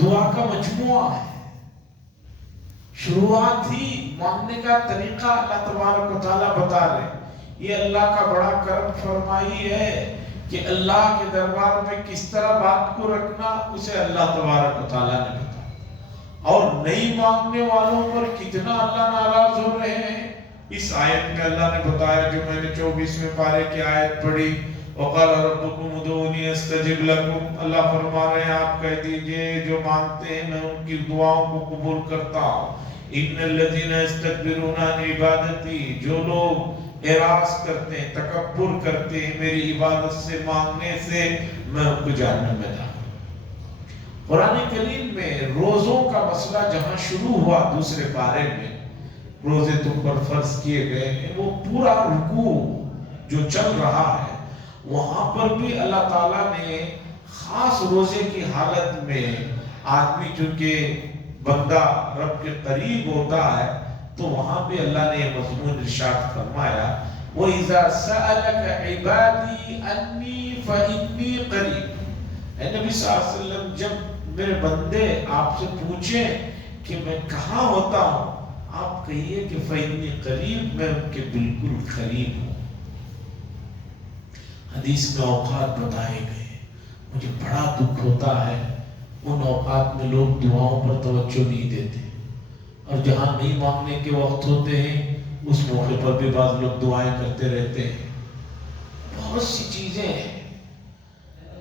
دعا کا مجموعہ ہے. شروعات ہی مانگنے کا طریقہ اللہ تبارک و تعالیٰ بتا رہے ہیں. یہ اللہ کا بڑا کرم فرمائی ہے کہ اللہ کے دربار میں کس طرح بات کو رکھنا اسے اللہ تبارک و تعالیٰ نے بتایا. اور نہیں مانگنے والوں پر کتنا اللہ ناراض ہو رہے ہیں اس آیت میں اللہ نے بتایا. جو میں نے 24ویں پارے کی آیت پڑھی وَقَالَ رَبُّكُمُ ادْعُونِي أَسْتَجِبْ لَكُمْ. اللہ فرما رہے ہیں آپ کہہ دیجئے جو مانگتے ہیں میں ان کی دعاؤں کو قبول کرتا ہوں. إِنَّ الَّذِينَ يَسْتَكْبِرُونَ عَنْ عِبَادَتِي. جو لوگ اعراض کرتے ہیں تکبر کرتے ہیں میری عبادت سے مانگنے سے میں ان کو جہنم میں ڈالوں. قرآن کریم میں روزوں کا مسئلہ جہاں شروع ہوا دوسرے پارے میں روزے تم پر فرض کیے گئے ہیں وہ پورا رکوع جو چل رہا ہے وہاں پر بھی اللہ تعالیٰ نے خاص روزے کی حالت میں آدمی چونکہ بندہ رب کے قریب ہوتا ہے تو وہاں بھی اللہ نے یہ مضمون ارشاد فرمایا وَإِذَا سَأَلَكَ عِبَادِي أَنِّي فَإِنِّي قَرِيبٌ. اے نبی صلی اللہ علیہ وسلم جب میرے بندے آپ سے پوچھیں کہ میں کہاں ہوتا ہوں آپ کہیے کہ فَإِنِّي قَرِيب. میں ان کے بالکل قریب ہوں. حدیث میں اوقات بتائے گئے. مجھے بڑا دکھ ہوتا ہے ان اوقات میں لوگ دعاؤں پر توجہ نہیں دیتے اور جہاں نہیں مانگنے کے وقت ہوتے ہیں اس موقع پر بھی بعض لوگ دعائیں کرتے رہتے ہیں. بہت سی چیزیں ہیں.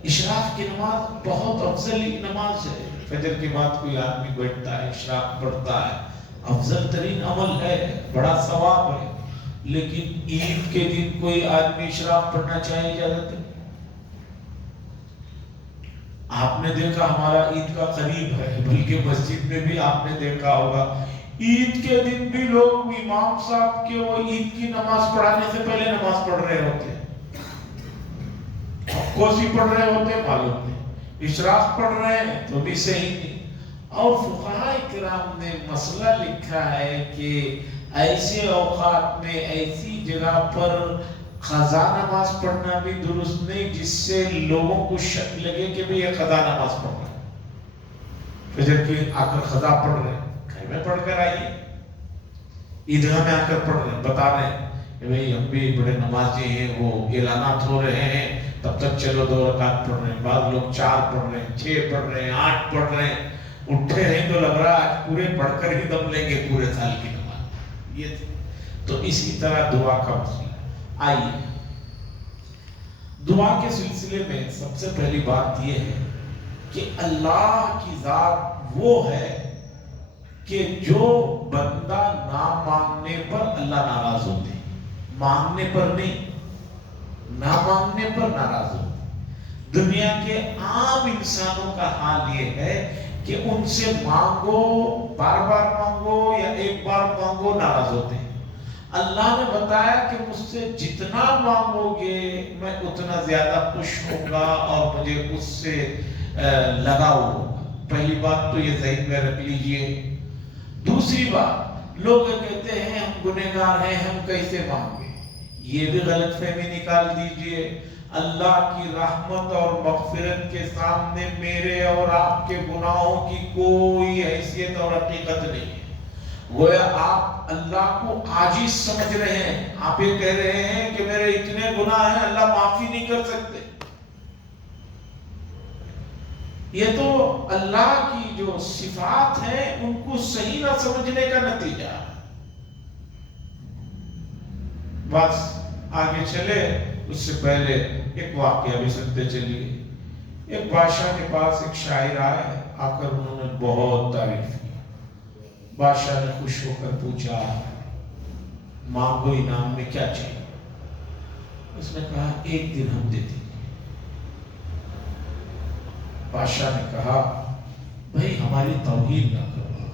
اشراق کی نماز بہت افضل نماز ہے. فجر کے بعد کوئی آدمی بیٹھتا ہے اشراق پڑھتا ہے افضل ترین عمل ہے بڑا ثواب ہے. لیکن عید کے دن کوئی آدمی اشراق پڑھنا چاہے اجازت ہے؟ آپ نے دیکھا ہمارا عید کا قریب ہے بلکہ مسجد میں بھی آپ نے دیکھا ہوگا عید کے دن بھی لوگ امام صاحب کے وہ عید کی نماز پڑھانے سے پہلے نماز پڑھ رہے ہوتے ہیں. کوسی پڑھ رہے ہوتے معلوم نہیں اشراق پڑھ رہے ہیں تو بھی صحیح نہیں. اور فقہاء کرام نے مسئلہ لکھا ہے کہ ایسے اوقات میں ایسی جگہ پر قضا نماز پڑھنا بھی درست نہیں جس سے لوگوں کو شک لگے کہ بھی یہ قضا نماز پڑھ رہا ہے. فجر کی آ کر قضا پڑھ رہے ہیں گھر میں پڑھ کر آئیے. عیدگاہ میں آ کر پڑھ رہے ہیں بتا رہے ہیں کہ بھئی ہم بھی بڑے نمازی ہیں وہ اعلانات ہو رہے ہیں تب تک چلو 2 رکعت پڑھ رہے ہیں. بعض لوگ 4 پڑھ رہے ہیں 6 پڑھ رہے ہیں 8 پڑھ رہے ہیں. اٹھے ہیں تو لگ رہا آج پورے پڑھ کر ہی دم لیں گے پورے سال کی نماز. یہ تو اسی طرح دعا کا مسئلہ. آئیے دعا کے سلسلے میں سب سے پہلی بات یہ ہے کہ اللہ کی ذات وہ ہے کہ جو بندہ نہ مانگنے پر اللہ ناراض ہوتے ہیں. مانگنے پر نہیں نہ مانگنے پر ناراض ہوتے. دنیا کے عام انسانوں کا حال یہ ہے کہ ان سے مانگو بار بار مانگو یا ایک بار مانگو ناراض ہوتے ہیں. اللہ نے بتایا کہ مجھ سے جتنا مانگو گے میں اتنا زیادہ خوش ہوں گا اور مجھے اس سے لگاؤ ہوگا. پہلی بات تو یہ ذہن میں رکھ لیجئے. دوسری بات لوگ کہتے ہیں ہم گنہگار ہیں ہم کیسے مانگے. یہ بھی غلط فہمی نکال دیجئے. اللہ کی رحمت اور مغفرت کے سامنے میرے اور آپ کے گناہوں کی کوئی حیثیت اور حقیقت نہیں ہے. گویا آپ اللہ کو عاجز سمجھ رہے ہیں. آپ یہ کہہ رہے ہیں کہ میرے اتنے گناہ ہیں اللہ معافی نہیں کر سکتے. یہ تو اللہ کی جو صفات ہیں ان کو صحیح نہ سمجھنے کا نتیجہ. بس آگے چلے اس سے پہلے ایک واقعہ بھی سنتے چلیے. ایک بادشاہ کے پاس ایک شاعر آئے آ کر انہوں نے بہت تعریف کی. بادشاہ نے خوش ہو کر پوچھا مانگو انعام میں کیا چاہیے. اس نے کہا 1 درہم دے دیجیے. بادشاہ نے کہا بھئی ہماری توہین نہ کرو.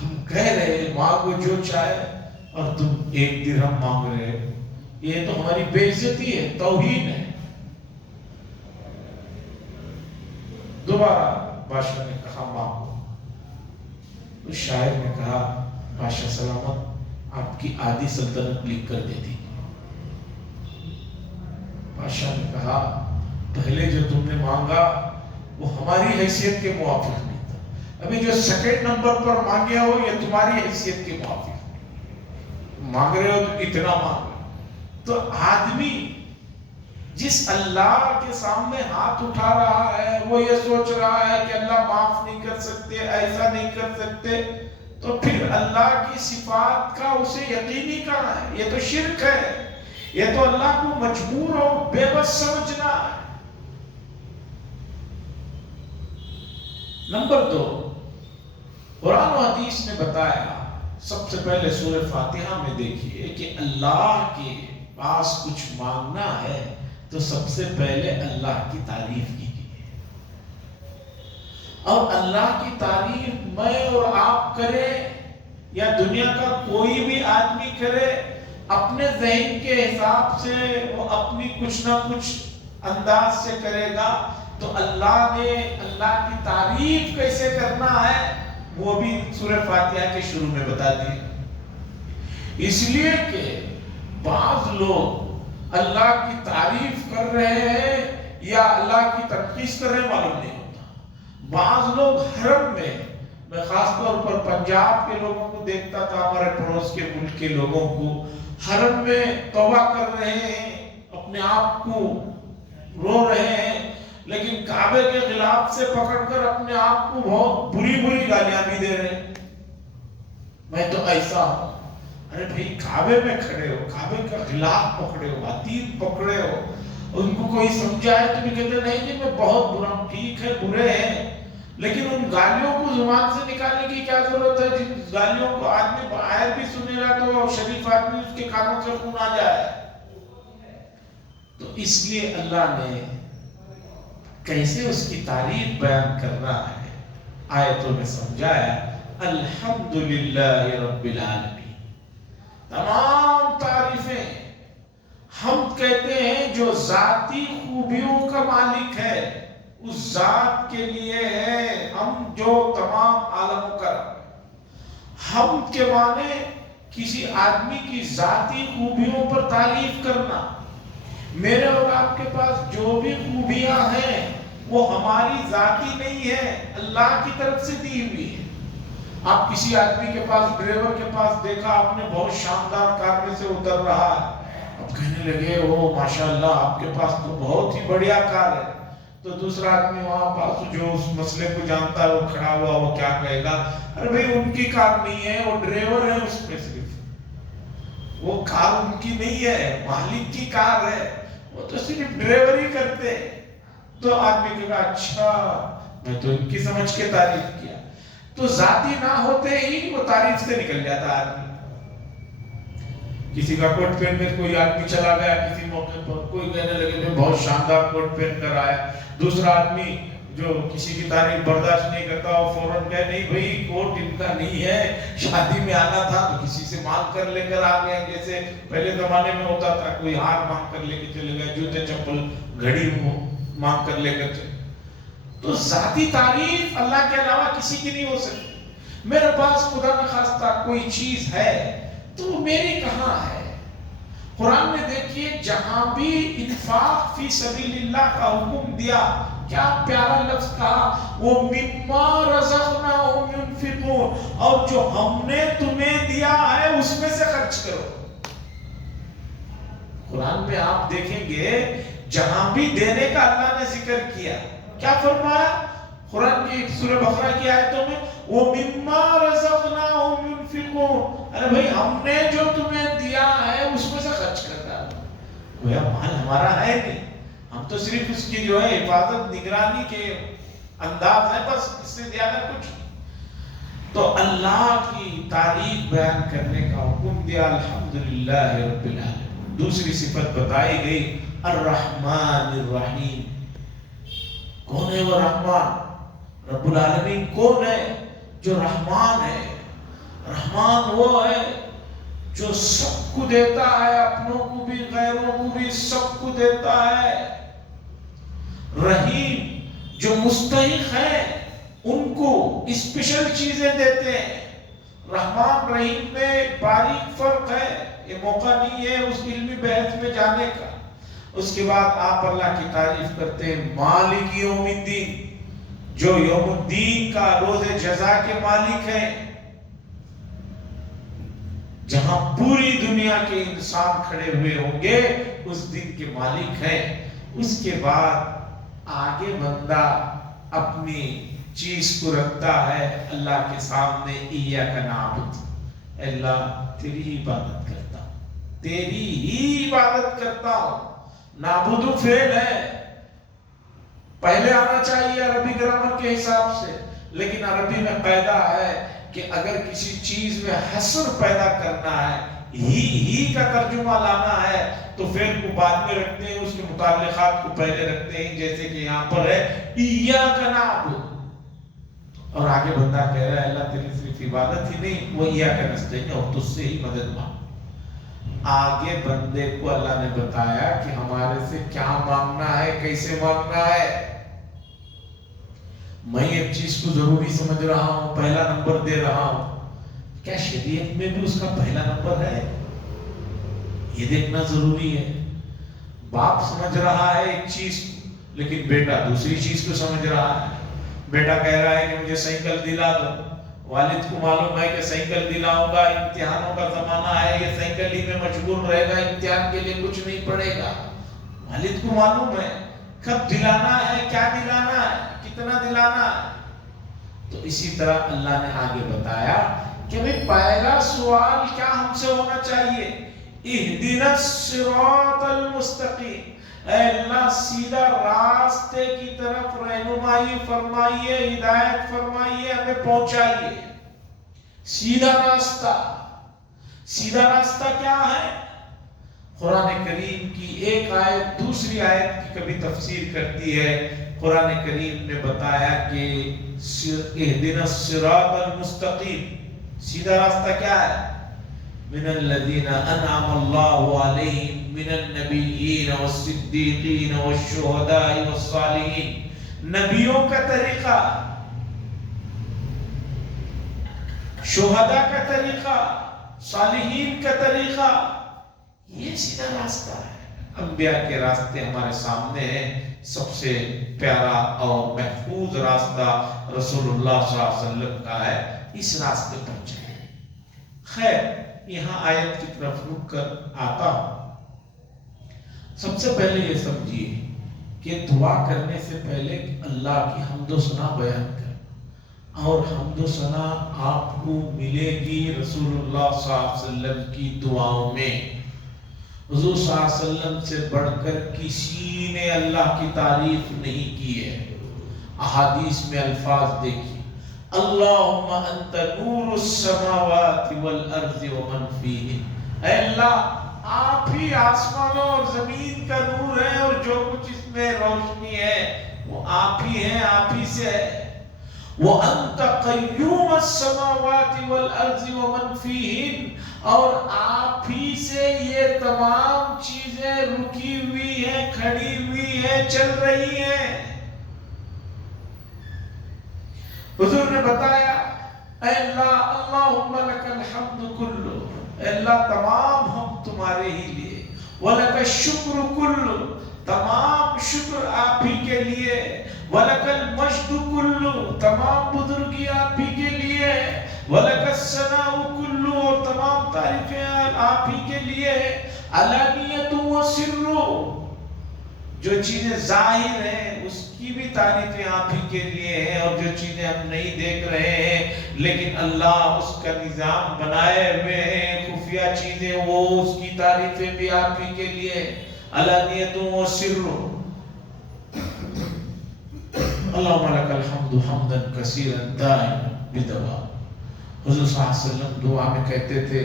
ہم کہہ رہے مانگو جو چاہے اور تم 1 درہم مانگ رہے ہو. یہ تو ہماری بے عزتی ہے توہین ہے. دوبارہ بادشاہ نے کہا مانگو. اس شاعر نے کہا بادشاہ سلامت آپ کی آدھی سلطنت لکھ کر دے دی. بادشاہ نے کہا پہلے جو تم نے مانگا وہ ہماری حیثیت کے موافق نہیں تھا. ابھی جو سیکنڈ نمبر پر مانگے ہو یہ تمہاری حیثیت کے موافق مانگ رہے ہو، تو اتنا مانگ. تو آدمی جس اللہ کے سامنے ہاتھ اٹھا رہا ہے وہ یہ سوچ رہا ہے کہ اللہ معاف نہیں کر سکتے، ایسا نہیں کر سکتے، تو پھر اللہ کی صفات کا اسے یقینی کہاں ہے؟ یہ تو شرک ہے. یہ تو اللہ کو مجبور اور بے بس سمجھنا ہے. نمبر 2، قرآن و حدیث نے بتایا، سب سے پہلے سورہ فاتحہ میں دیکھیے کہ اللہ کے پاس کچھ مانگنا ہے تو سب سے پہلے اللہ کی تعریف کیجیے. اور اللہ کی تعریف میں اور آپ کرے یا دنیا کا کوئی بھی آدمی کرے، اپنے ذہن کے حساب سے وہ اپنی کچھ نہ کچھ انداز سے کرے گا. تو اللہ نے اللہ کی تعریف کیسے کرنا ہے وہ بھی سورہ فاتحہ کے شروع میں بتا دی. اس لیے کہ بعض لوگ اللہ کی تعریف کر رہے ہیں یا اللہ کی تنقیص کر رہے ہیں معلوم نہیں ہوتا. بعض لوگ حرم میں خاص طور پر پنجاب کے لوگوں کو دیکھتا تھا، ہمارے پڑوس کے ملک کے لوگوں کو حرم میں توبہ کر رہے ہیں، اپنے آپ کو رو رہے ہیں، لیکن کعبے کے خلاف سے پکڑ کر اپنے آپ کو بہت بری گالیاں بھی دے رہے ہیں. میں تو ایسا ہوں. ارے بھئی کعبے میں کھڑے ہو، کعبے کا خلاف پکڑے ہو، عتیق پکڑے ہو. ان کو کوئی سمجھائے تو بھی کہتے نہیں کہ میں بہت برا ہوں. ٹھیک ہے برے ہیں، لیکن ان گالیوں کو زبان سے نکالنے کی کیا ضرورت ہے؟ جن گالیوں کو آدمی باہر بھی سنے گا تو شریف آدمی اس کے کانوں سے خون آ جائے. تو اس لیے اللہ نے کیسے اس کی تعریف بیان کرنا ہے آیتوں میں سمجھایا. الحمدللہ رب العالمین، تمام تعریفیں ہم کہتے ہیں جو ذاتی خوبیوں کا مالک ہے اس ذات کے لیے ہے. ہم جو تمام عالموں کا ہم کے معنی کسی آدمی کی ذاتی خوبیوں پر تعریف کرنا. میرے اور آپ کے پاس جو بھی خوبیاں ہیں وہ ہماری ذاتی نہیں ہے، اللہ کی طرف سے دی ہوئی ہے. آپ کسی آدمی کے پاس، ڈرائیور کے پاس دیکھا آپ نے بہت شاندار کار میں سے اتر رہا ہے، اب کہنے لگے او ماشاءاللہ آپ کے پاس تو بہت ہی بڑھیا کار ہے. تو دوسرا آدمی وہاں پاس جو اس مسئلے کو جانتا ہے وہ کھڑا ہوا، وہ کیا کہے گا؟ ارے بھئی ان کی کار نہیں ہے، وہ ڈرائیور ہے اس میں، صرف وہ کار ان کی نہیں ہے، مالک کی کار ہے، وہ تو صرف ڈرائیور ہی کرتے. تو آدمی کہا اچھا میں تو ان کی سمجھ کے تعریف کیا. تو ذاتی نہ ہوتے ہی وہ تعریف سے نکل جاتا آدمی. کسی کا کوٹ پہن کر کوئی آدمی چلا گیا کسی موقع پر، کوئی کہنے لگے میں بہت شاندار کوٹ پہن کر آیا. دوسرا آدمی جو کسی کی تعریف برداشت نہیں کرتا وہ فوراً کہے نہیں بھئی کوٹ ان کا نہیں ہے، شادی میں آنا تھا تو کسی سے مانگ کر لے کر آ گئے. جیسے پہلے زمانے میں ہوتا تھا، کوئی ہار مانگ کر لے کے چلے گئے، جوتے چپل گھڑی مانگ کر لے کر چلے. تو ذاتی تعریف اللہ کے علاوہ کسی کی نہیں ہو سکتی. میرے پاس خدا نخواستہ کوئی چیز ہے تو وہ میری کہاں ہے؟ قرآن میں دیکھیے جہاں بھی انفاق فی سبیل اللہ کا حکم دیا، کیا پیارا لفظ کہا، وہ مما رزقناہم ينفقون، اور جو ہم نے تمہیں دیا ہے اس میں سے خرچ کرو. قرآن میں آپ دیکھیں گے جہاں بھی دینے کا اللہ نے ذکر کیا، کیا فرمایا؟ قرآن کی سورہ بقرہ کی آیتوں میں وَمِمَّا رَزَقْنَاهُمْ يُنْفِقُونَ، ارے بھئی ہم نے جو تمہیں دیا ہے اس میں سے خرچ کرتا ہے. گویا مال ہمارا ہے نہیں، ہم تو صرف اس کی جو ہے حفاظت نگرانی کے انداز ہے، بس اس سے زیادہ کچھ. تو اللہ کی تعریف بیان کرنے کا حکم دیا، الحمدللہ رب العالمین. دوسری صفت بتائی گئی الرحمن الرحیم. کون ہے وہ رحمان؟ رب العالمین کون ہے؟ جو رحمان ہے. رحمان وہ ہے جو سب کو دیتا ہے، اپنوں کو بھی غیروں کو بھی سب کو دیتا ہے. رحیم جو مستحق ہے ان کو اسپیشل چیزیں دیتے ہیں. رحمان رحیم میں باریک فرق ہے، یہ موقع نہیں ہے اس علمی بحث میں جانے کا. اس کے بعد آپ اللہ کی تعریف کرتے ہیں مالک یوم الدین. جو یوم الدین کا روز جزا کے مالک ہیں، جہاں پوری دنیا کے انسان کھڑے ہوئے ہوں گے، اس دن کے مالک ہیں۔ اس کے بعد آگے بندہ اپنی چیز کو رکھتا ہے اللہ کے سامنے، ایاک نعبد، اللہ تیری ہی عبادت کرتا ہوں، تیری ہی عبادت کرتا ہوں۔ نعبد فعل ہے، پہلے آنا چاہیے عربی گرامر کے حساب سے، لیکن عربی میں پیدا ہے کہ اگر کسی چیز میں حصر پیدا کرنا ہے، ہی کا ترجمہ لانا ہے، تو فعل کو بعد میں رکھتے ہیں، اس کے متعلقات کو پہلے رکھتے ہیں، جیسے کہ یہاں پر ہے ایاک نعبد، اور آگے بندہ کہہ رہا ہے اللہ تیری صرف عبادت ہی نہیں، وہ ایاک نستعین، اور تجھ سے ہی مدد مانگ۔ آگے بندے کو اللہ نے بتایا کہ ہمارے سے کیا مانگنا ہے، کیسے مانگنا ہے۔ میں ایک چیز کو ضروری سمجھ رہا ہوں، پہلا نمبر دے رہا ہوں، کیا شریعت میں بھی اس کا پہلا نمبر ہے؟ یہ دیکھنا ضروری ہے۔ باپ سمجھ رہا ہے ایک چیز کو، لیکن بیٹا دوسری چیز کو سمجھ رہا ہے۔ بیٹا کہہ رہا ہے کہ مجھے سائیکل دلا دو، والد کو معلوم ہے کہ سائیکل دلاؤں گا، امتحانوں کا زمانہ ہے، یہ سائیکل ہی میں مشغول رہے گا، امتحان کے لیے کچھ نہیں پڑے گا۔ والد کو معلوم ہے کب دلانا ہے، کیا دلانا ہے، کتنا دلانا ہے۔ تو اسی طرح اللہ نے آگے بتایا کہ بھئی پہلا سوال کیا ہم سے ہونا چاہیے، اہدنا الصراط المستقیم، اے اللہ سیدھا راستے کی طرف رہنمائی فرمائیے، ہدایت فرمائیے، ہمیں پہنچائیے۔ سیدھا راستہ، سیدھا راستہ کیا ہے؟ قرآن کریم کی ایک آیت دوسری آیت کی کبھی تفسیر کرتی ہے۔ قرآن کریم نے بتایا کہ اہدنا الصراط المستقیم، سیدھا راستہ کیا ہے؟ من الذین انعم اللہ علیہم من النبیین والصدیقین والشہداء والصالحین، نبیوں کا طریقہ، شہداء کا طریقہ، صالحین کا طریقہ، یہ سیدھا راستہ ہے۔ انبیاء کے راستے ہمارے سامنے ہیں، سب سے پیارا اور محفوظ راستہ رسول اللہ صلی اللہ علیہ وسلم کا ہے، اس راستے پر چلیں۔ خیر، یہاں آیت کی طرف رک کر آتا ہوں۔ سب سے پہلے یہ سمجھیے کہ دعا کرنے سے پہلے اللہ کی حمد و ثنا بیان کر، اور حمد و ثنا آپ کو ملے گی رسول اللہ صلی اللہ علیہ وسلم کی دعاؤں میں۔ حضور صلی اللہ علیہ وسلم سے بڑھ کر کسی نے اللہ کی تعریف نہیں کی ہے۔ احادیث میں الفاظ دیکھیے، اللہم انت نور السماوات والارض ومن فیہن، اے اللہ آپ ہی آسمانوں اور زمین کا نور ہے، اور جو کچھ اس میں روشنی ہے وہ آپ ہی ہیں، آپ ہی سے ہے۔ وَأَنْتَ قَيُّومَ السَّمَاوَاتِ وَالْأَرْضِ وَمَنْ فِيهِنْ، اور آپ ہی سے یہ تمام چیزیں رکی ہوئی ہیں، کھڑی ہوئی ہیں، چل رہی ہیں۔ حضور نے بتایا اے اللہ اللہم لک الحمد کلو، اے اللہ تمام ہم تمہارے ہی لیے، وَلَكَ الشُّكْرُ كُلُّ، تمام شکر آپ ہی کے لیے، وَلَكَ الْمَجْدُ كُلُّ، تمام بزرگی آپ ہی کے لیے، وَلَكَ الثَّنَاءُ كُلُّ، اور تمام تعریفیں آپ ہی کے لیے، عَلَانِيَةٌ وَسِرٌّ، جو چیزیں ظاہر ہیں اس کی بھی تعریفیں آپ ہی کے لیے ہیں، اور جو چیزیں ہم نہیں دیکھ رہے ہیں لیکن اللہ اس کا نظام بنائے ہوئے ہیں، خفیہ چیزیں، وہ اس کی تعریفیں بھی آپ ہی کے لیے، علانیت و سر۔ اللہم لک الحمد حمدا کثیرا دائما بدوام۔ حضور صلی اللہ علیہ وسلم دعا میں کہتے تھے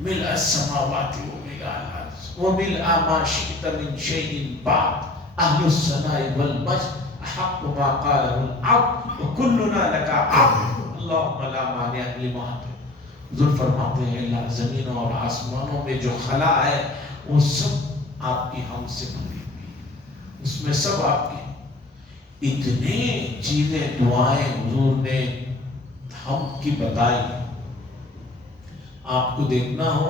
ملء السماوات وملء الارض وملء ما شئت من شيء بعد، اہل الثناء والمجد احق ما قاله العبد وكلنا لك عبد اللهم لا مانع لما اعطيت۔ حضور فرماتے ہیں اللہ زمینوں اور آسمانوں میں جو خلا ہے وہ سب آپ کی ہم سے بھری ہوئی، اس میں سب آپ کی اتنے چیزیں دعائیں حضور نے ہم کی بتائی۔ آپ کو دیکھنا ہو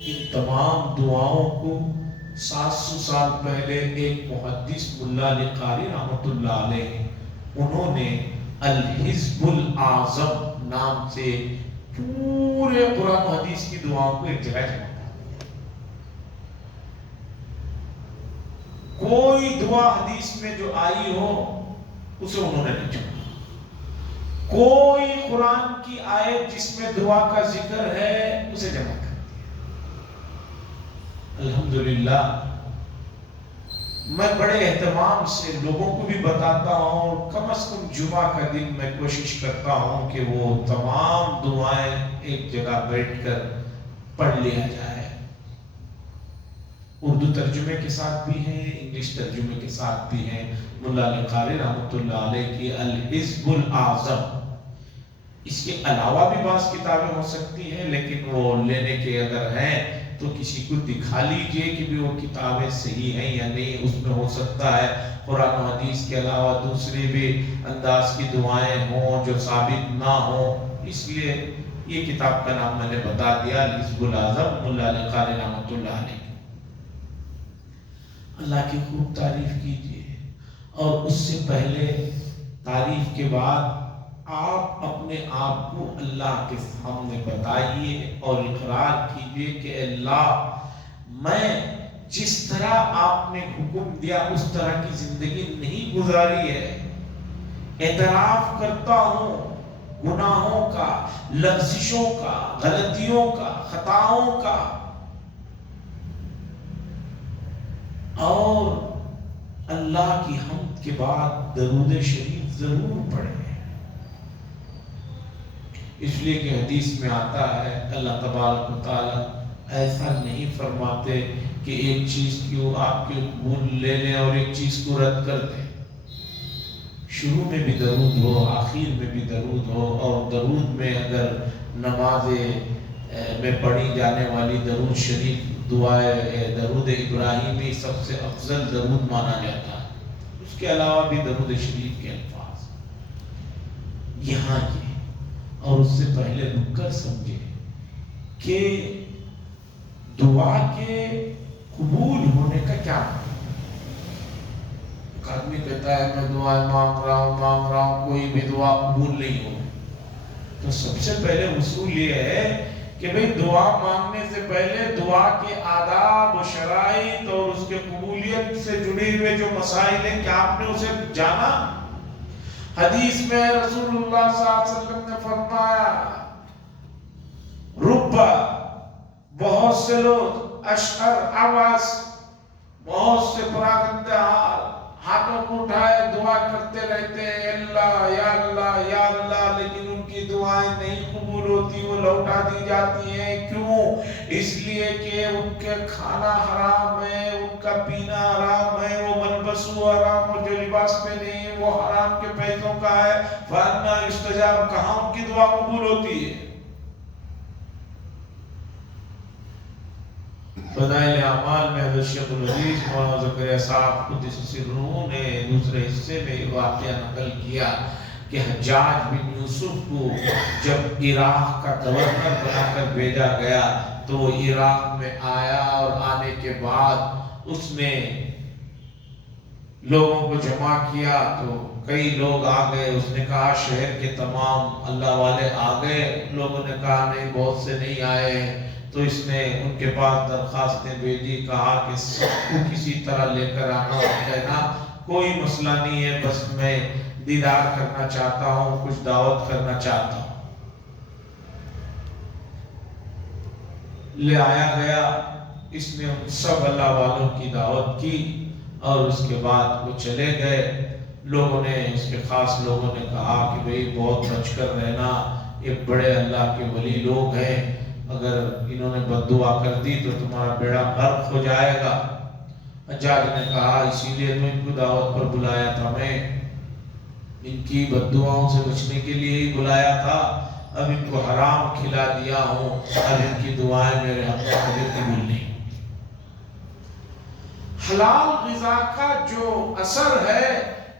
ان تمام دعاؤں کو 700 سال پہلے ایک محدث ملا علی قاری رحمت اللہ علیہ انہوں نے الحزب الاعظم نام سے پورے قرآن و حدیث کی دعاؤں کو ایک جگہ جمع کر دیا۔ کوئی دعا حدیث میں جو آئی ہو اسے انہوں نے نہیں چھوڑا، کوئی قرآن کی آیت جس میں دعا کا ذکر ہے اسے جمع کر دیا۔ الحمدللہ میں بڑے اہتمام سے لوگوں کو بھی بتاتا ہوں، کم از کم جمعہ کا دن میں کوشش کرتا ہوں کہ وہ تمام دعائیں ایک جگہ بیٹھ کر پڑھ لیا جائے۔ اردو ترجمے کے ساتھ بھی ہیں، انگلش ترجمے کے ساتھ بھی ہیں۔ ملا علی قاری رحمۃ اللہ علیہ کی الحزب الاعظم، اس کے علاوہ بھی بعض کتابیں ہو سکتی ہیں، لیکن وہ لینے کے اگر ہیں تو کسی کو دکھا لیجئے کہ بھی وہ کتابیں صحیح ہیں یا نہیں۔ اس میں ہو سکتا ہے قرآن و حدیث کے علاوہ دوسری بھی انداز کی دعائیں ہوں جو ثابت نہ ہوں، اس لیے یہ کتاب کا نام میں نے بتا دیا، الحزب الاعظم، ملا علی قاری رحمۃ اللہ علیہ۔ اللہ کی خوب تعریف کیجئے، اور اس سے پہلے تعریف کے بعد آپ اپنے آپ کو اللہ کے سامنے بتائیے اور اقرار کیجئے کہ اللہ، میں جس طرح آپ نے حکم دیا اس طرح کی زندگی نہیں گزاری ہے۔ اعتراف کرتا ہوں گناہوں کا، لغزشوں کا، غلطیوں کا، خطاؤں کا، اور اللہ کی حمد کے بعد درود شریف ضرور پڑھیں، اس لیے کہ حدیث میں آتا ہے اللہ تبارک و تعالیٰ ایسا نہیں فرماتے کہ ایک چیز کو آپ کے قبول لے لیں اور ایک چیز کو رد کر دیں۔ شروع میں بھی درود ہو، آخر میں بھی درود ہو، اور درود میں اگر نماز میں پڑھی جانے والی درود شریف دعائے درود ابراہیمی سب سے افضل درود مانا جاتا ہے، اس کے علاوہ بھی درود شریف کے الفاظ یہاں یہ، اور اس سے پہلے رک کر سمجھے کہ دعا کے قبول ہونے کا کیا مطلب ہے۔ ایک آدمی کہتا ہے میں دعا مانگ رہا ہوں کوئی بھی دعا قبول نہیں ہو، تو سب سے پہلے اصول یہ ہے کہ بھئی دعا مانگنے سے پہلے دعا کے آداب و شرائط اور اس کے قبولیت سے جڑے ہوئے جو مسائل ہیں کیا آپ نے اسے جانا؟ حدیث میں رسول اللہ صلی اللہ علیہ وسلم نے فرمایا ربا، بہت سے لوگ، اشعر عباس، بہت سے پراگندہ حال، ہاتھوں کو اٹھائے دعا کرتے رہتے ہیں اللہ یا اللہ یا اللہ، لیکن ان کی دعائیں نہیں قبول ہوتی، وہ لوٹا دی جاتی ہیں۔ کیوں؟ اس لیے کہ ان کے کھانا حرام ہے، ان کا پینا حرام ہے، وہ ملبس حرام، اور جو لباس پہ نہیں ہے وہ حرام کے پیسوں کا ہے۔ فَأَنَّا يُسْتَجَابُ، کہاں ان کی دعا قبول ہوتی ہے؟ فضائل اعمال میں حضرت شیخ العزیز مولانا زکریا صاحب قدس سرہ نے دوسرے حصے میں یہ واقعہ نقل کیا کہ حجاج بن یوسف کو جب عراق کا گورنر بنا کر بھیجا گیا تو وہ عراق میں آیا، اور آنے کے بعد اس نے لوگوں کو جمع کیا تو کئی لوگ آ گئے۔ اس نے کہا شہر کے تمام اللہ والے آ گئے، لوگوں نے کہا نہیں بہت سے نہیں آئے، تو اس نے ان کے پاس درخواستیں بھیجی، کہا کہ سب کو کسی طرح لے کر آنا اور کہنا کوئی مسئلہ نہیں ہے، بس میں دیدار کرنا چاہتا ہوں، کچھ دعوت کرنا چاہتا ہوں۔ لے آیا گیا، اس نے سب اللہ والوں کی دعوت کی، اور اس کے بعد وہ چلے گئے۔ لوگوں نے، اس کے خاص لوگوں نے کہا کہ بھئی بہت بچ کر رہنا، یہ بڑے اللہ کے ولی لوگ ہیں، اگر انہوں نے بد دعا کر دی تو تمہارا بیڑا غرق ہو جائے گا۔ حجاج نے کہا اسی لیے تو ان کو دعوت پر بلایا تھا، میں ان کی بد دعاؤں سے بچنے کے لیے ہی بلایا تھا، اب ان کو حرام کھلا دیا ہوں، اب ان کی دعائیں میرے حق میں کبھی قبول نہیں۔ حلال غذا کا جو اثر ہے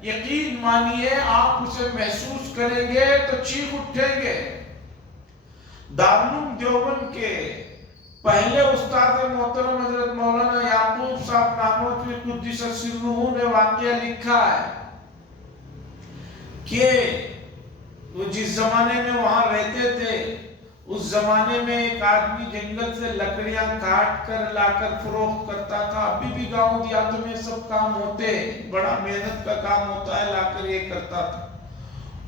یقین مانیے آپ اسے محسوس کریں گے تو چیخ اٹھیں گے۔ دارالعلوم دیوبند کے پہلے استاد محترم حضرت مولانا یعقوب صاحب نانوتوی قدس سرہ نے واقعہ لکھا ہے کہ وہ جس زمانے میں وہاں رہتے تھے اس زمانے میں ایک آدمی جنگل سے لکڑیاں کاٹ کر لا کر فروخت کرتا تھا. ابھی بھی گاؤں دیہاتوں میں سب کام ہوتے, بڑا محنت کا کام ہوتا ہے, لا کر یہ کرتا تھا.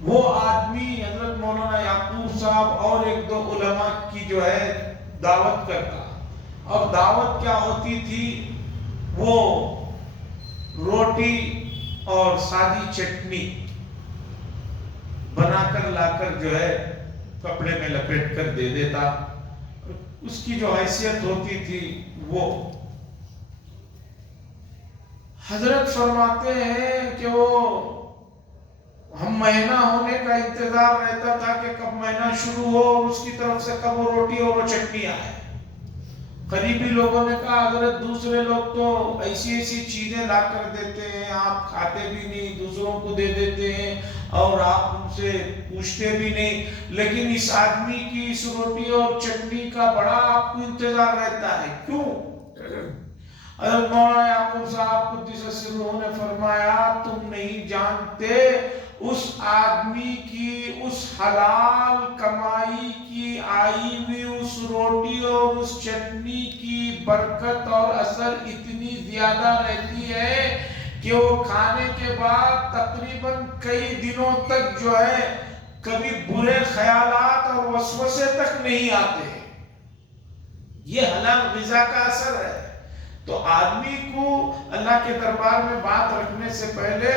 وہ آدمی حضرت مولانا یعقوب صاحب اور ایک دو علماء کی جو ہے دعوت کرتا. اور دعوت کیا ہوتی تھی, وہ روٹی اور سادی چٹنی بنا کر لا کر جو ہے کپڑے میں لپیٹ کر دے دیتا. اس کی جو حیثیت ہوتی تھی وہ حضرت فرماتے ہیں کہ وہ ہم مہینہ ہونے کا انتظار رہتا تھا کہ کب مہینہ شروع ہو اور اس کی طرف سے کب وہ روٹی اور وہ چٹنی آئے. قریبی لوگوں نے کہا حضرت دوسرے لوگ تو ایسی ایسی چیزیں لا کر دیتے ہیں, آپ کھاتے بھی نہیں, دوسروں کو دے دیتے ہیں اور آپ ان سے پوچھتے بھی نہیں, لیکن اس آدمی کی اس روٹی اور چٹنی کا بڑا آپ کو انتظار رہتا ہے, کیوں؟ حضرت مولانا یعقوب صاحب قدس سرہ نے فرمایا تم نہیں جانتے اس آدمی کی اس حلال کمائی کی آئی ہوئی اس روٹی اور اس چٹنی کی برکت اور اثر اتنی زیادہ رہتی ہے کہ وہ کھانے کے بعد تقریباً کئی دنوں تک جو ہے کبھی برے خیالات اور وسوسے تک نہیں آتے. یہ حلال غذا کا اثر ہے. تو آدمی کو اللہ کے دربار میں بات رکھنے سے پہلے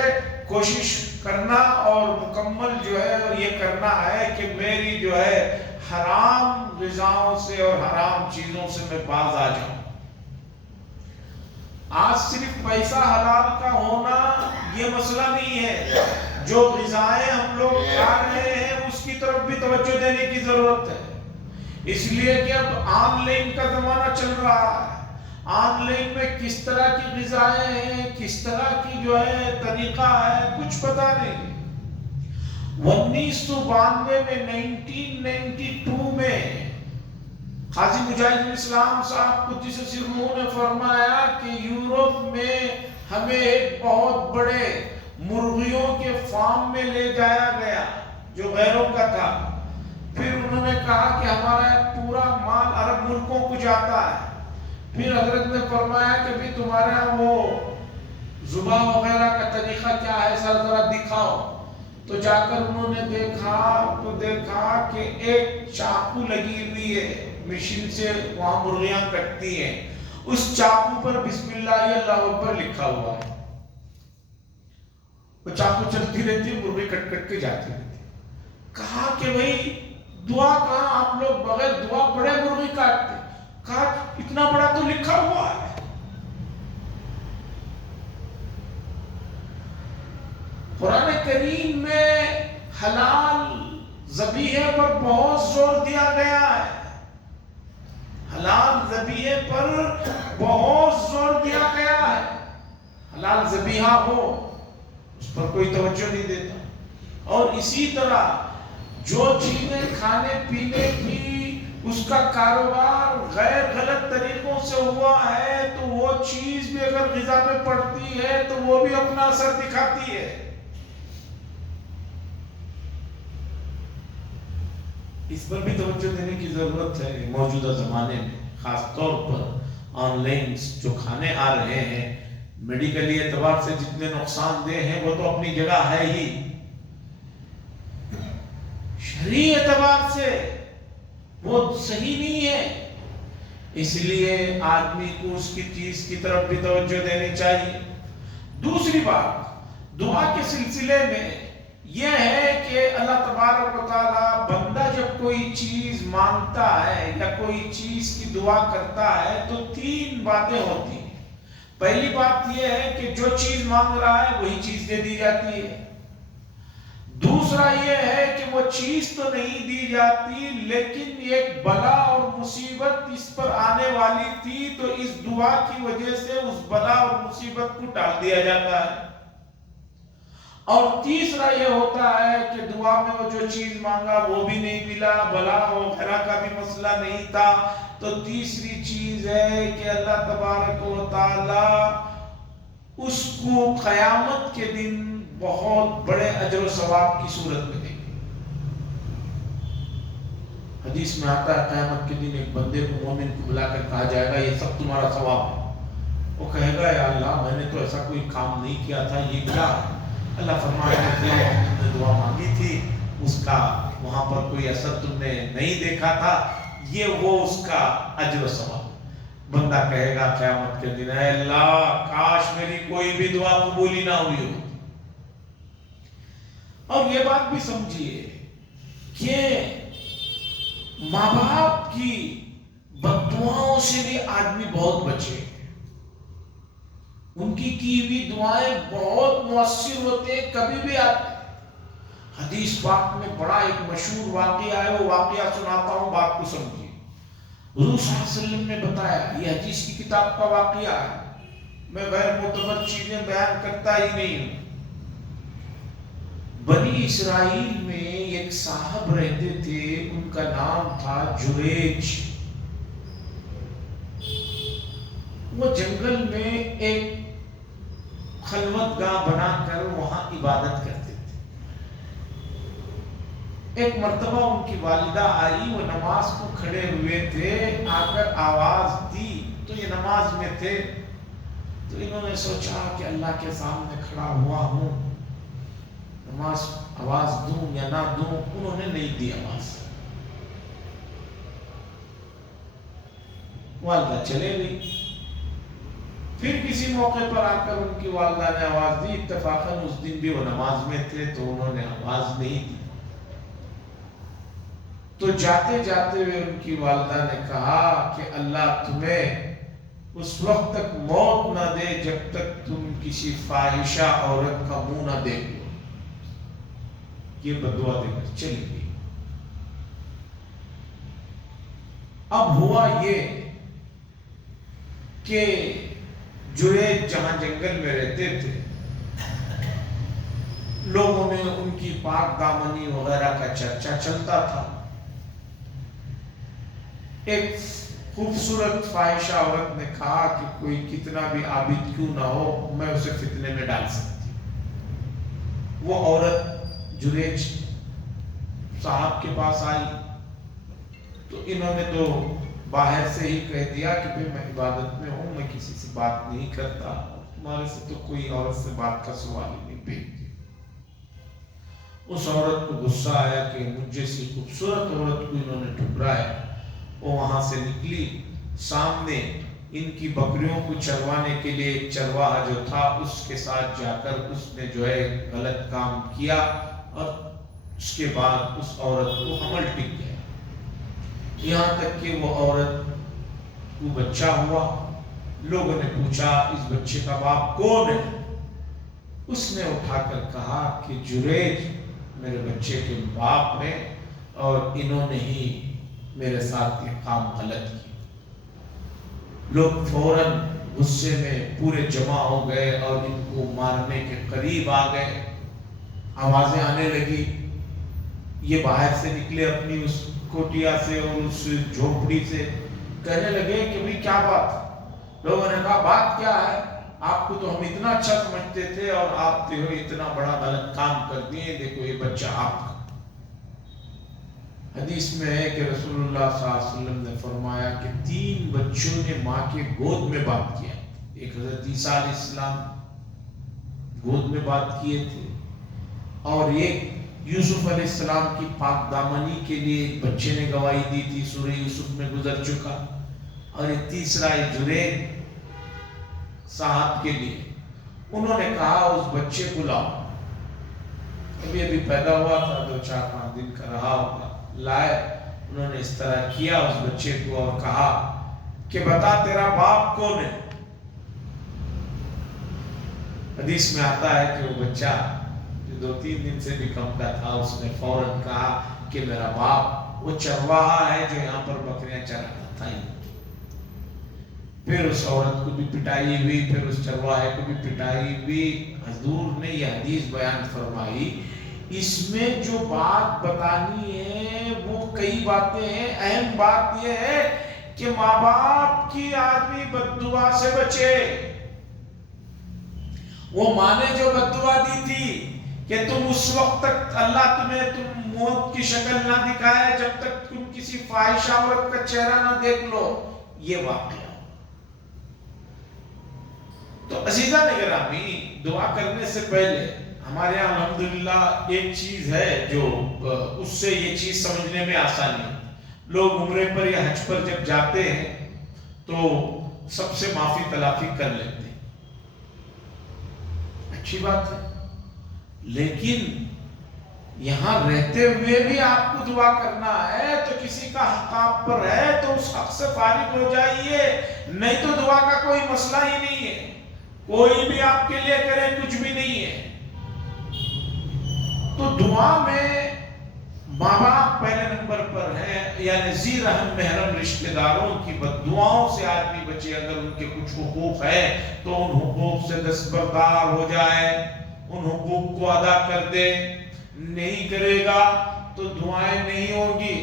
کوشش کرنا اور مکمل جو ہے یہ کرنا ہے کہ میری جو ہے حرام غذاؤں سے اور حرام چیزوں سے میں باز آ جاؤں. آج صرف پیسہ حلال کا ہونا یہ مسئلہ نہیں ہے, جو غذائیں ہم لوگ کھا رہے ہیں اس کی طرف بھی توجہ دینے کی ضرورت ہے. اس لیے کہ اب آن لائن کا زمانہ چل رہا ہے. آن لائن میں کس طرح کی غذائیں ہیں, کس طرح کی جو ہے طریقہ ہے, کچھ پتہ نہیں. 1992 میں 1992 میں قاضی مجاہد الاسلام صاحب قدس سرہ نے فرمایا کہ یورپ میں ہمیں ایک بہت بڑے مرغیوں کے فارم میں لے جایا گیا جو غیروں کا تھا. پھر انہوں نے کہا کہ ہمارا پورا مال عرب ملکوں کو جاتا ہے. پھر حضرت نے فرمایا کہ بھی تمہارے ہاں وہ ذبح وغیرہ کا طریقہ کیا ہے, سر ذرا دکھاؤ. تو جا کر انہوں نے دیکھا کہ ایک چاقو لگی ہوئی ہے مشین سے, وہاں مرغیاں کٹتی ہیں, اس چاقو پر بسم اللہ اللہ اکبر لکھا ہوا ہے. وہ چاقو چلتی رہتی ہے, مرغی کٹ کٹ کے جاتی رہتی. کہا کہ بھئی دعا کہاں, آپ لوگ بغیر دعا بڑے مرغی کاٹتے. کہا اتنا بڑا تو لکھا ہوا ہے. قرآن کریم میں حلال ذبیحے پر بہت زور دیا گیا ہے. حلال ذبیحے پر بہت زور دیا گیا ہے. حلال ذبیحہ ہو اس پر کوئی توجہ نہیں دیتا. اور اسی طرح جو چیزیں کھانے پینے کی اس کا کاروبار غیر غلط طریقوں سے ہوا ہے تو وہ چیز بھی اگر غذا میں پڑتی ہے تو وہ بھی اپنا اثر دکھاتی ہے. اس پر بھی توجہ دینے کی ضرورت ہے موجودہ زمانے میں, خاص طور پر آن لائن جو کھانے آ رہے ہیں میڈیکلی اعتبار سے جتنے نقصان دہ ہیں وہ تو اپنی جگہ ہے ہی, شرعی اعتبار سے وہ صحیح نہیں ہے. اس لیے آدمی کو اس کی چیز کی طرف بھی توجہ دینی چاہیے. دوسری بات دعا کے سلسلے میں یہ ہے کہ اللہ تبارک و تعالی بندہ جب کوئی چیز مانگتا ہے یا کوئی چیز کی دعا کرتا ہے تو 3 باتیں ہوتی ہیں. پہلی بات یہ ہے کہ جو چیز مانگ رہا ہے وہی چیز دے دی جاتی ہے. دوسرا یہ ہے کہ وہ چیز تو نہیں دی جاتی لیکن ایک بلا اور مصیبت اس پر آنے والی تھی تو اس دعا کی وجہ سے اس بلا اور مصیبت کو ٹال دیا جاتا ہے. اور تیسرا یہ ہوتا ہے کہ دعا میں وہ جو چیز مانگا وہ بھی نہیں ملا, بلا وغیرہ کا بھی مسئلہ نہیں تھا, تو تیسری چیز ہے کہ اللہ تبارک و تعالی اس کو قیامت کے دن بہت بڑے اجر و ثواب کی صورت میں دیں گے۔ حدیث میں آتا ہے قیامت کے دن ایک بندے کو، مومن کو بلا کر کہا جائے گا یہ سب تمہارا ثواب ہے۔ وہ کہے گا یا اللہ میں نے تو ایسا کوئی کام نہیں کیا تھا، یہ کیا؟ اللہ فرمایا کہ تم نے دعا مانگی تھی، اس کا وہاں پر کوئی اثر تم نے نہیں دیکھا تھا، یہ وہ اس کا اجر و ثواب۔ بندہ کہے گا قیامت کے دن اے اللہ کاش میری کوئی بھی دعا قبول ہی نہ ہوئی ہو۔ اور یہ بات بھی سمجھیے کہ ماں باپ کی بد دعاؤں سے بھی آدمی بہت بچے، ان کی ہوئی دعائیں بہت مؤثر ہوتے ہیں، کبھی بھی آتے ہیں۔ حدیث پاک میں بڑا ایک مشہور واقعہ ہے، وہ واقعہ سناتا ہوں، بات کو سمجھیے۔ حضور صلی اللہ علیہ وسلم نے بتایا، یہ حدیث کی کتاب کا واقعہ ہے، میں غیر معتبر چیزیں بیان کرتا ہی نہیں ہوں۔ بنی اسرائیل میں ایک صاحب رہتے تھے، ان کا نام تھا جریج۔ وہ جنگل میں ایک خلوت گاہ بنا کر وہاں عبادت کرتے تھے۔ ایک مرتبہ ان کی والدہ آئی، وہ نماز کو کھڑے ہوئے تھے، آ کر آواز دی تو یہ نماز میں تھے، تو انہوں نے سوچا کہ اللہ کے سامنے کھڑا ہوا ہوں، نماز آواز دوں یا نہ دوں، انہوں نے نہیں دی آواز۔ والدہ چلے گئی، پھر کسی موقع پر آ کر ان کی والدہ نے آواز دی، اتفاقاً اس دن بھی وہ نماز میں تھے تو انہوں نے آواز نہیں دی۔ تو جاتے جاتے ہوئے ان کی والدہ نے کہا کہ اللہ تمہیں اس وقت تک موت نہ دے جب تک تم کسی فاحشہ عورت کا منہ نہ دیکھ لو۔ یہ بددعا دے کر چلی گئی۔ اب ہوا یہ کہ جریج جہاں جنگل میں رہتے تھے، لوگوں میں ان کی پاک دامنی وغیرہ کا چرچا چلتا تھا۔ ایک خوبصورت فاحشہ عورت نے کہا کہ کوئی کتنا بھی عابد کیوں نہ ہو، میں اسے فتنے میں ڈال سکتی ہوں۔ وہ عورت جریج صاحب کے پاس آئی تو انہوں نے تو باہر سے ہی کہہ دیا کہ بھئی میں عبادت میں ہوں، میں کسی سے بات نہیں کرتا، تمہارے سے تو کوئی عورت سے بات کا سوال ہی نہیں بھیجتی۔ اس عورت کو غصہ آیا کہ مجھ جیسی خوبصورت عورت کو انہوں نے ٹھکرایا۔ وہ وہاں سے نکلی، سامنے ان کی بکریوں کو چروانے کے لیے ایک چرواہا جو تھا اس کے ساتھ جا کر اس نے جو ہے غلط کام کیا، اور اس کے بعد اس عورت کو حمل ٹک گیا، یہاں تک کہ وہ عورت کو بچہ ہوا۔ لوگوں نے پوچھا اس بچے کا باپ کون ہے؟ اس نے اٹھا کر کہا کہ جریج میرے بچے کے باپ ہیں، اور انہوں نے ہی میرے ساتھ یہ کام غلط کیا۔ لوگ فوراً غصے میں پورے جمع ہو گئے اور ان کو مارنے کے قریب آ گئے۔ آوازیں آنے لگی، یہ باہر سے نکلے اپنی اس کوٹیا سے اور اس جھونپڑی سے، کہنے لگے کہ بھئی کیا بات؟ لوگوں نے کہا بات کیا ہے؟ آپ کو تو ہم اتنا اچھا سمجھتے تھے اور آپ دیکھو اتنا بڑا غلط کام کر دیے، دیکھو یہ بچہ آپ کا۔ حدیث میں ہے کہ رسول اللہ صلی اللہ علیہ وسلم نے فرمایا کہ 3 بچوں نے ماں کے گود میں بات کیا۔ ایک حضرت عیسیٰ علیہ السلام گود میں بات کیے تھے، اور ایک یوسف علیہ السلام کی پاک دامنی کے لیے ایک بچے نے گواہی دی تھی، سورہ یوسف میں گزر چکا، اور ایک تیسرا جریج صاحب کے لیے انہوں نے کہا اس بچے کو لاؤ، ابھی پیدا ہوا تھا، 2-4-5 دن کا رہا ہوگا، لائے۔ انہوں نے اس طرح کیا اس بچے کو اور کہا کہ بتا تیرا باپ کون ہے؟ حدیث میں آتا ہے کہ وہ بچہ جو 2-3 دن سے بھی کم کا تھا، اس نے فوراً کہا کہ میرا باپ وہ چرواہا ہے جو یہاں پر بکریاں چراتا تھا۔ پھر اس عورت کو بھی پٹائی ہوئی، پھر اس چرواہے کو بھی پٹائی ہوئی۔ حضور نے یہ حدیث بیان فرمائی، اس میں جو بات بتانی ہے وہ کئی باتیں ہیں۔ اہم بات یہ ہے کہ ماں باپ کی آدمی بد دعا سے بچے، وہ ماں نے جو بددعا دی تھی کہ تم اس وقت تک اللہ تمہیں تم موت کی شکل نہ دکھائے جب تک تم کسی فاحش عورت کا چہرہ نہ دیکھ لو، یہ واقعہ۔ تو عزیزہ نگرامی، دعا کرنے سے پہلے ہمارے یہاں الحمدللہ ایک چیز ہے جو اس سے یہ چیز سمجھنے میں آسانی ہے۔ لوگ عمرے پر یا حج پر جب جاتے ہیں تو سب سے معافی تلافی کر لیتے ہیں، اچھی بات ہے، لیکن یہاں رہتے ہوئے بھی آپ کو دعا کرنا ہے تو کسی کا حق آپ پر ہے تو اس حق سے فارغ ہو جائیے، نہیں تو دعا کا کوئی مسئلہ ہی نہیں ہے، کوئی بھی آپ کے لیے کرے کچھ بھی نہیں ہے۔ تو دعا میں ماں باپ پہلے نمبر پر ہیں، یعنی ذی رحم محرم رشتہ داروں کی بددعاؤں سے آدمی بچے، اگر ان کے کچھ حقوق ہے تو ان حقوق سے دستبردار ہو جائے، ان حقوق کو ادا کر دے، نہیں کرے گا تو دعائیں نہیں ہوں گی۔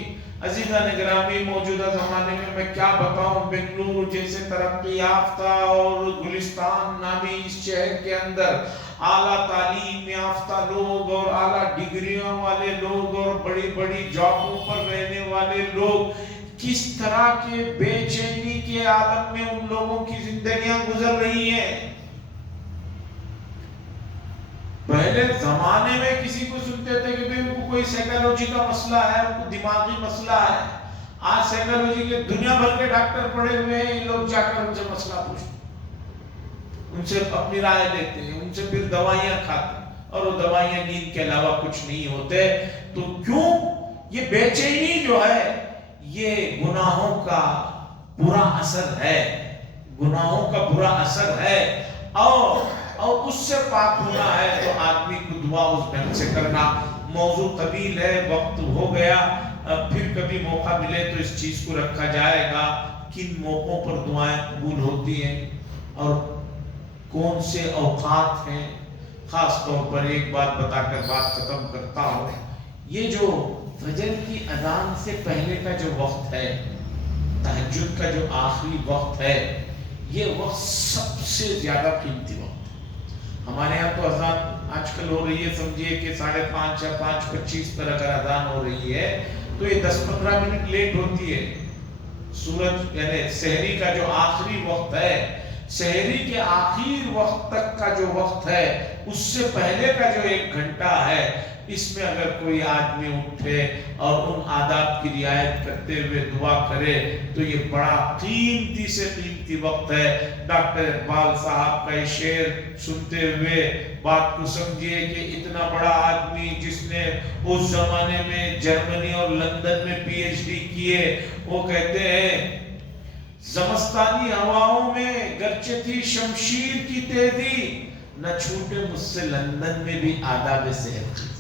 عزیزہ نگرامی، موجودہ زمانے میں میں کیا بتاؤں، بنگلور جیسے ترقی یافتہ اور گلستان نامی اس شہر کے اندر اعلیٰ تعلیم یافتہ لوگ اور اعلیٰ ڈگریوں والے لوگ اور بڑی بڑی جابوں پر رہنے والے لوگ کس طرح کے بے چینی کے عالم میں ان لوگوں کی زندگیاں گزر رہی ہیں۔ پہلے زمانے میں کسی کو سنتے تھے کہ ان کو کوئی سائیکالوجی کا مسئلہ ہے، ان کو دماغی مسئلہ ہے، آج سائیکالوجی کے دنیا بھر کے ڈاکٹر پڑے ہوئے ہیں، یہ لوگ جا کر ان سے مسئلہ پوچھتے ہیں، ان سے اپنی رائے لیتے ہیں، ان سے پھر دوائیاں کھاتے ہیں، اور وہ دوائیاں نیند کے علاوہ کچھ نہیں ہوتے۔ تو کیوں؟ یہ بے چینی جو ہے یہ گناہوں کا برا اثر ہے، گناہوں کا برا اثر ہے، اور اس سے پاک ہونا ہے تو آدمی کو دعا اس ڈھنگ سے کرنا۔ موضوع طویل ہے، وقت ہو گیا، پھر کبھی موقع ملے تو اس چیز کو رکھا جائے گا، کن موقعوں پر دعائیں قبول ہوتی ہیں اور کون سے اوقات ہیں۔ خاص طور پر ایک بات بتا کر بات ختم کرتا ہوں، یہ جو فجر کی اذان سے پہلے کا جو وقت ہے، تہجد کا جو آخری وقت ہے، یہ وقت سب سے زیادہ قیمتی وقت ہے۔ ہمارے یہاں تو اذان آج کل ہو رہی ہے، سمجھیے کہ 5:30 یا 5:25 پر اگر اذان ہو رہی ہے تو یہ 10-15 منٹ لیٹ ہوتی ہے۔ سورج یعنی سحری کا جو آخری وقت ہے، سحری کے آخر وقت تک کا جو وقت ہے، اس سے پہلے کا جو 1 گھنٹہ ہے، اس میں اگر کوئی آدمی اٹھے اور ان آداب کی رعایت کرتے ہوئے دعا کرے تو یہ بڑا قیمتی سے قیمتی وقت ہے۔ ڈاکٹر اقبال صاحب کا یہ شعر سنتے ہوئے بات کو سمجھیے کہ اتنا بڑا آدمی جس نے اس زمانے میں جرمنی اور لندن میں پی ایچ ڈی کیے، وہ کہتے ہیں زمستانی ہواؤں میں گرچہ تھی شمشیر کی تیزی، نہ چھوٹے مجھ سے لندن میں بھی آداب سحر کی۔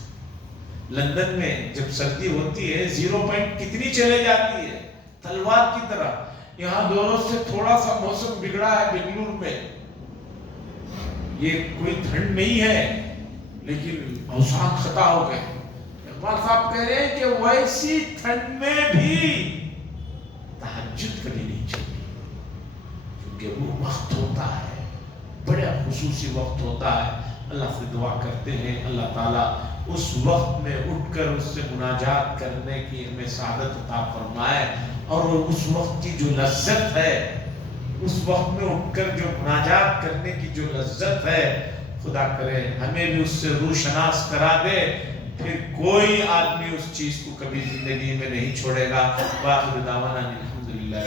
لندن میں جب سردی ہوتی ہے 0 پوائنٹ کتنی چلے جاتی ہے، تلوار کی طرح۔ یہاں دو روز سے تھوڑا سا موسم بگڑا ہے بنگلور میں، یہ کوئی ٹھنڈ نہیں ہے لیکن اوسان خطا ہو گئے۔ اقبال صاحب کہہ رہے ہیں کہ ویسی ٹھنڈ میں بھی تہجد کبھی نہیں چلتی، کیونکہ وہ وقت ہوتا ہے، بڑا خصوصی وقت ہوتا ہے۔ اللہ سے دعا کرتے ہیں اللہ تعالیٰ اس وقت میں اٹھ کر اس سے مناجات کرنے کی ہمیں سعادت عطا فرمائے، اور اس وقت کی جو لذت ہے، اس وقت میں اٹھ کر جو مناجات کرنے کی جو لذت ہے، خدا کرے ہمیں بھی اس سے روشناس کرا دے، پھر کوئی آدمی اس چیز کو کبھی زندگی میں نہیں چھوڑے گا۔ وآخر دعوانا الحمدللہ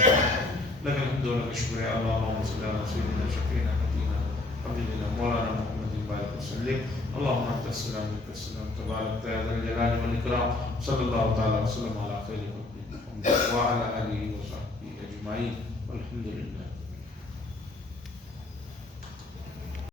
لک الحمد ولک الشکر اللہم صلی اللہ علیہ وسلم شفیعنا نبینا حبیبنا مولانا محمد بارک وسلم اللہم انت السلام منک السلام تبارک یا ذا الجلال والاکرام صلی اللہ تعالی وسلم علی خیر خلقہ محمد وعلی آلہ وصحبہ اجمعین والحمدللہ۔